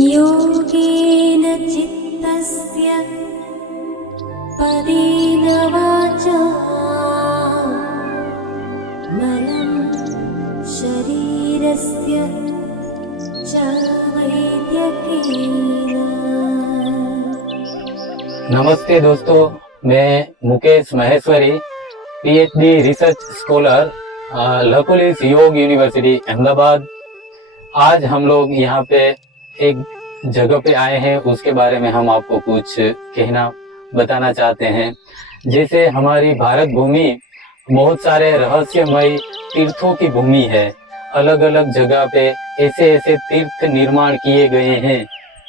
योगेन चित्तस्य पदेन वाचा मनं शरीरस्य च वैद्यकेन। नमस्ते दोस्तों, मैं Mukesh Maheshwari, PhD research scholar, Lakulish Yoga university Ahmedabad. आज हम लोग यहाँ पे एक जगह पे आए हैं, उसके बारे में हम आपको कुछ कहना बताना चाहते हैं। जैसे हमारी भारत भूमि बहुत सारे रहस्यमय तीर्थों की भूमि है। अलग अलग जगह पे ऐसे ऐसे तीर्थ निर्माण किए गए हैं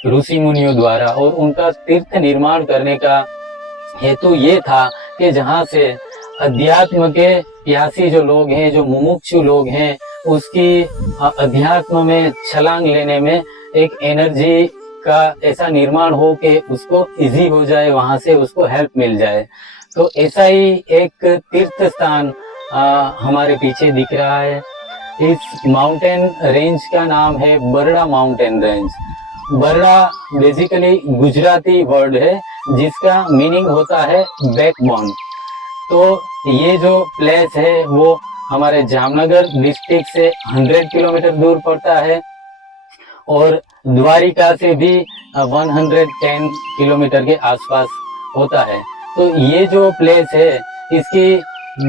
ऋषि मुनियों द्वारा, और उनका तीर्थ निर्माण करने का हेतु ये था कि जहाँ से अध्यात्म के प्यासी जो लोग हैं, जो मुमुक्षु लोग हैं, उसकी अध्यात्म में छलांग लेने में एक एनर्जी का ऐसा निर्माण हो कि उसको इजी हो जाए, वहां से उसको हेल्प मिल जाए। तो ऐसा ही एक तीर्थ स्थान हमारे पीछे दिख रहा है। इस माउंटेन रेंज का नाम है Barda mountain range. Barda basically Gujarati word है जिसका मीनिंग होता है बैकबोन। तो ये जो प्लेस है वो हमारे जामनगर डिस्ट्रिक्ट से 100 किलोमीटर दूर पड़ता है और द्वारिका से भी 110 किलोमीटर के आसपास होता है। तो ये जो प्लेस है इसकी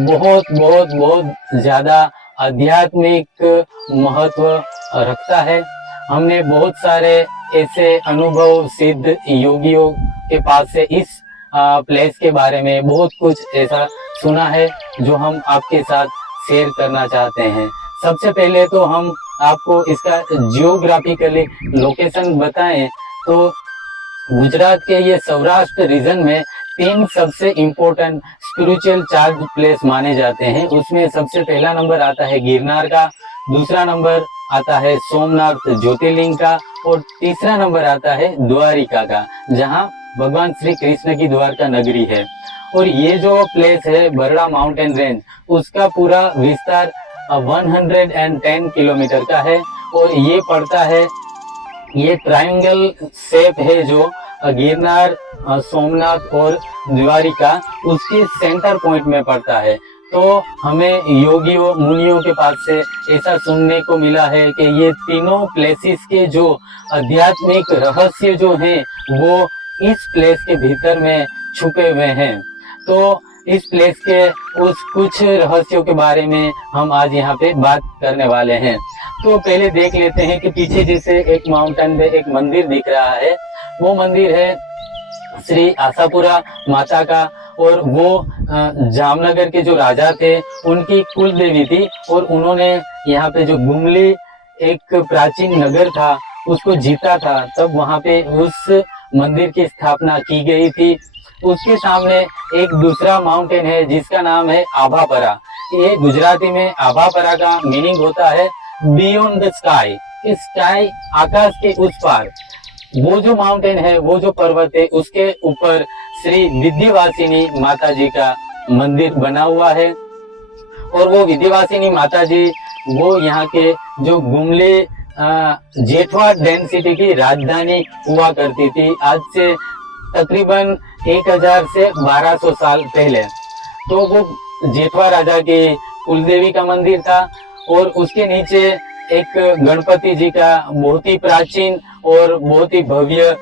बहुत बहुत बहुत ज्यादा आध्यात्मिक महत्व रखता है। हमने बहुत सारे ऐसे अनुभव सिद्ध योगियों के पास से इस प्लेस के बारे में बहुत कुछ ऐसा सुना है जो हम आपके साथ शेयर करना चाहते हैं। सबसे पहले तो हम आपको इसका जियोग्राफिकली लोकेशन बताएं तो गुजरात के ये सौराष्ट्र रीजन में 3 सबसे इम्पोर्टेंट स्पिरिचुअल चार्ज प्लेस माने जाते हैं। उसमें सबसे पहला नंबर आता है गिरनार का, दूसरा नंबर आता है सोमनाथ ज्योतिर्लिंग का, और तीसरा नंबर आता है द्वारिका का, जहां भगवान श्री कृष्ण की द्वारका नगरी है। और ये जो प्लेस है बरड़ा माउंटेन रेंज, उसका पूरा विस्तार 110 किलोमीटर का है और ये पड़ता है, ये ट्रायंगल शेप है जो गिरनार, सोमनाथ और द्वारिका उसके सेंटर पॉइंट में पड़ता है। तो हमें योगियों मुनियों के पास से ऐसा सुनने को मिला है कि ये तीनों प्लेसेस के जो आध्यात्मिक रहस्य जो हैं वो इस प्लेस के भीतर में छुपे हुए हैं। तो इस प्लेस के उस कुछ रहस्यों के बारे में हम आज यहाँ पे बात करने वाले हैं। तो पहले देख लेते हैं कि पीछे जैसे एक माउंटेन पे एक मंदिर दिख रहा है, वो मंदिर है श्री आशापुरा माता का, और वो जामनगर के जो राजा थे उनकी कुल देवी थी, और उन्होंने यहाँ पे जो गुमली एक प्राचीन नगर था उसको जीता था, तब वहाँ पे उस मंदिर की स्थापना की गई थी। उसके सामने एक दूसरा माउंटेन है जिसका नाम है आभापरा। ये गुजराती में आभापरा का मीनिंग होता है बियॉन्ड द स्काई, स्काई आकाश के उस पार। वो जो माउंटेन है, वो जो पर्वत है, उसके ऊपर श्री विद्यावासिनी माता जी का मंदिर बना हुआ है। और वो विद्यावासिनी माता जी वो यहाँ के जो गुमले जेठवा डेंसिटी की राजधानी हुआ करती थी, आज से तकरीबन 1000 से 1200 साल पहले। तो वो जेठवा राजा की कुलदेवी का मंदिर था, और उसके नीचे एक गणपति जी का बहुत ही प्राचीन और बहुत ही भव्य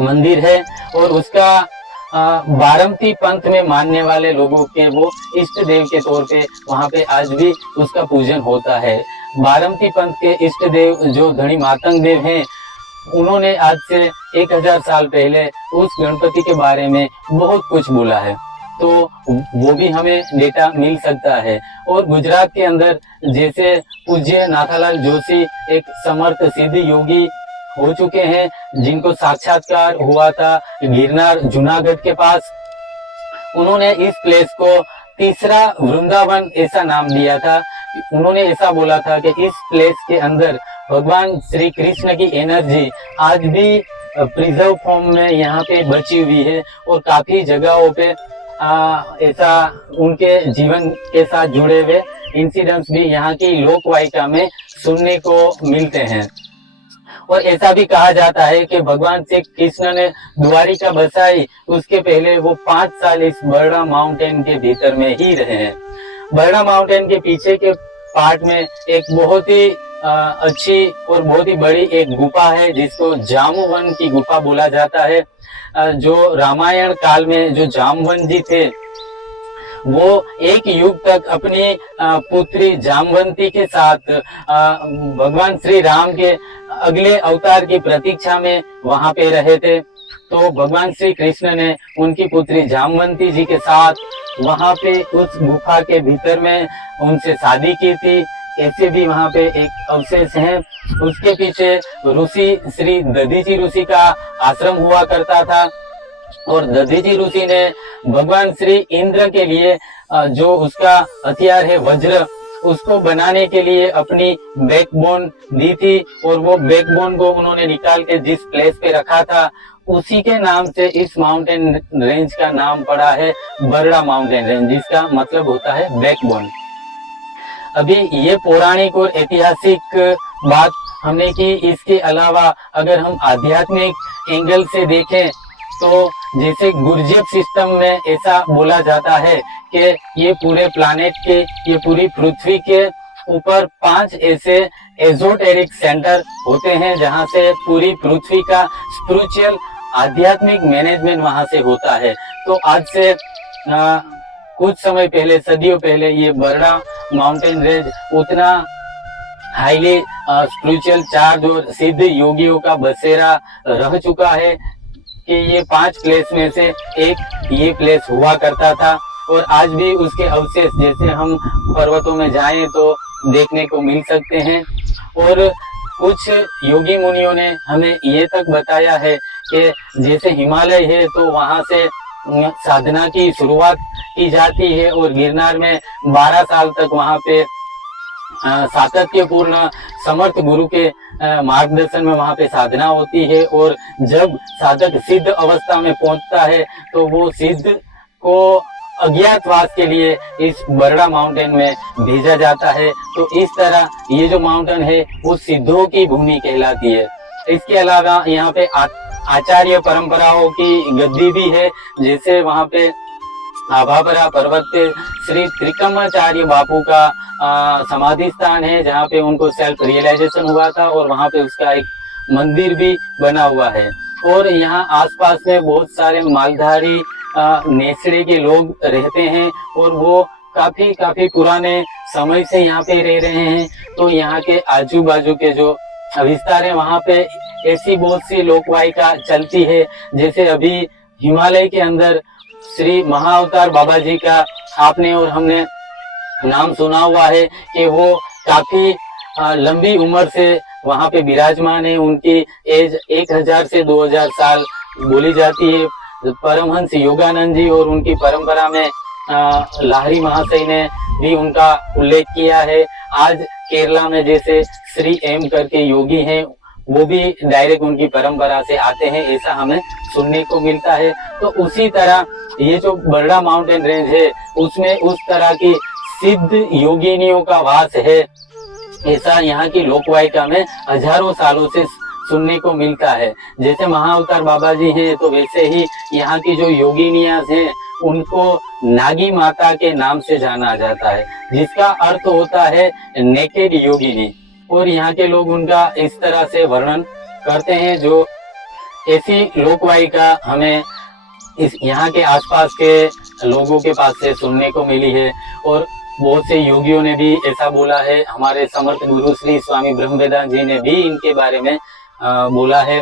मंदिर है, और उसका बारमती पंथ में मानने वाले लोगों के वो इष्ट देव के तौर पे वहां पे आज भी उसका पूजन होता है। बारमती पंथ के इष्ट देव जो धनी मातंग देव हैं, उन्होंने आज से 1000 साल पहले उस गणपति के बारे में बहुत कुछ बोला है, तो वो भी हमें डेटा मिल सकता है। और गुजरात के अंदर जैसे पूज्य नाथालाल जोशी एक समर्थ सिद्ध योगी हो चुके हैं, जिनको साक्षात्कार हुआ था गिरनार जूनागढ़ के पास। उन्होंने इस प्लेस को तीसरा वृंदावन ऐसा नाम दिया था। उन्होंने ऐसा बोला था कि इस प्लेस के अंदर भगवान श्री कृष्ण की एनर्जी आज भी प्रिजर्व फॉर्म में यहाँ पे बची हुई है, और काफी जगहों पे ऐसा उनके जीवन के साथ जुड़े हुए इंसिडेंट्स भी यहाँ की लोक वायिका में सुनने को मिलते हैं। और ऐसा भी कहा जाता है कि भगवान श्री कृष्ण ने द्वारिका बसाई, उसके पहले वो 5 साल इस बरड़ा माउंटेन के भीतर में ही रहे हैं। बरड़ा माउंटेन के पीछे के पार्ट में एक बहुत ही अच्छी और बहुत ही बड़ी एक गुफा है, जिसको जामुवन की गुफा बोला जाता है। जो रामायण काल में जो जामवन जी थे, वो एक युग तक अपनी पुत्री जामवंती के साथ भगवान श्री राम के अगले अवतार की प्रतीक्षा में वहां पे रहे थे। तो भगवान श्री कृष्ण ने उनकी पुत्री जामवंती जी के साथ वहां पे उस गुफा के भीतर में उनसे शादी की थी। ऐसे भी वहां पे एक अवशेष है। उसके पीछे ऋषि श्री दधीची ऋषि का आश्रम हुआ करता था, और दधीची ऋषि ने भगवान श्री इंद्र के लिए जो उसका हथियार है वज्र, उसको बनाने के लिए अपनी बैकबोन दी थी, और वो बैकबोन को उन्होंने निकाल के जिस प्लेस पे रखा था, उसी के नाम से इस माउंटेन रेंज का नाम पड़ा है बरड़ा माउंटेन रेंज, जिसका मतलब होता है बैकबोन। अभी ये पौराणिक और ऐतिहासिक बात हमने की। इसके अलावा अगर हम आध्यात्मिक एंगल से देखें तो जैसे गुरजेफ सिस्टम में ऐसा बोला जाता है कि ये पूरे प्लानेट के, ये पूरी पृथ्वी के ऊपर 5 ऐसे एजोटेरिक सेंटर होते हैं, जहां से पूरी पृथ्वी का स्पिरिचुअल आध्यात्मिक मैनेजमेंट वहां से होता है। तो आज से कुछ समय पहले, सदियों पहले, ये बरड़ा माउंटेन रेंज उतना हाईली स्पिरिचुअल चार्ज और सिद्ध योगियों का बसेरा रह चुका है कि ये 5 प्लेस में से एक ये प्लेस हुआ करता था। और आज भी उसके अवशेष जैसे हम पर्वतों में जाएं तो देखने को मिल सकते हैं। और कुछ योगी मुनियों ने हमें ये तक बताया है कि जैसे हिमालय है तो वहां से साधना की शुरुआत की जाती है, और गिरनार में 12 साल तक वहां पे सातत्यपूर्ण समर्थ गुरु के मार्गदर्शन में वहां पे साधना होती है। और जब साधक सिद्ध अवस्था में पहुंचता है तो वो सिद्ध को अज्ञातवास के लिए इस बरड़ा माउंटेन में भेजा जाता है। तो इस तरह ये जो माउंटेन है वो सिद्धों की भूमि कहलाती है। इसके अलावा यहाँ पे आचार्य परंपराओं की गद्दी भी है, जैसे वहां पे आभाबरा पर्वत पे श्री त्रिकमाचार्य बापू का समाधि स्थान है, जहाँ पे उनको सेल्फ रियलाइजेशन हुआ था, और वहां पे उसका एक मंदिर भी बना हुआ है। और यहाँ आसपास में बहुत सारे मालधारी नेसड़े के लोग रहते हैं, और वो काफी पुराने समय से यहाँ पे रह रहे हैं। तो यहाँ के आजू बाजू के जो विस्तार है, वहाँ पे ऐसी बहुत सी लोकवायिका चलती है। जैसे अभी हिमालय के अंदर श्री महाअवतार बाबा जी का आपने और हमने नाम सुना हुआ है कि वो काफी लंबी उम्र से वहां पे विराजमान है। उनकी एज 1000 से 2000 साल बोली जाती है। परमहंस योगानंद जी और उनकी परंपरा में लाहिरी महाशय ने भी उनका उल्लेख किया है। आज केरला में जैसे श्री एम करके योगी हैं, वो भी डायरेक्ट उनकी परंपरा से आते हैं, ऐसा हमें सुनने को मिलता है। तो उसी तरह ये जो बरड़ा माउंटेन रेंज है, उसमें उस तरह की सिद्ध योगिनियों का वास है, ऐसा यहाँ की लोकवायिका में हजारों सालों से सुनने को मिलता है। जैसे महाअवतार बाबा जी हैं, तो वैसे ही यहाँ की जो योगिनियां हैं, उनको नागी माता के नाम से जाना जाता है, जिसका अर्थ होता है नेकेड योगिनी। और यहाँ के लोग उनका इस तरह से वर्णन करते हैं। जो ऐसी लोकवायिका हमें इस यहाँ के आसपास के लोगों के पास से सुनने को मिली है, और बहुत से योगियों ने भी ऐसा बोला है। हमारे समर्थ गुरु श्री स्वामी ब्रह्मवेदांत जी ने भी इनके बारे में बोला है।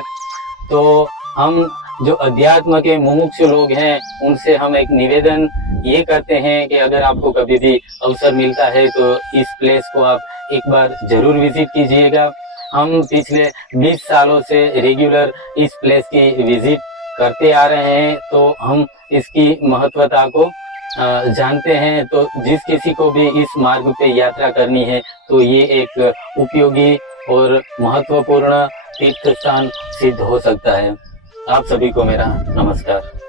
तो हम जो अध्यात्म के मुमुक्षु लोग हैं, उनसे हम एक निवेदन ये करते हैं कि अगर आपको कभी भी अवसर मिलता है तो इस प्लेस को आप एक बार जरूर विजिट कीजिएगा। हम पिछले 20 सालों से रेगुलर इस प्लेस की विजिट करते आ रहे हैं, तो हम इसकी महत्वता को जानते हैं। तो जिस किसी को भी इस मार्ग पे यात्रा करनी है, तो ये एक उपयोगी और महत्वपूर्ण तीर्थ स्थान सिद्ध हो सकता है। आप सभी को मेरा नमस्कार।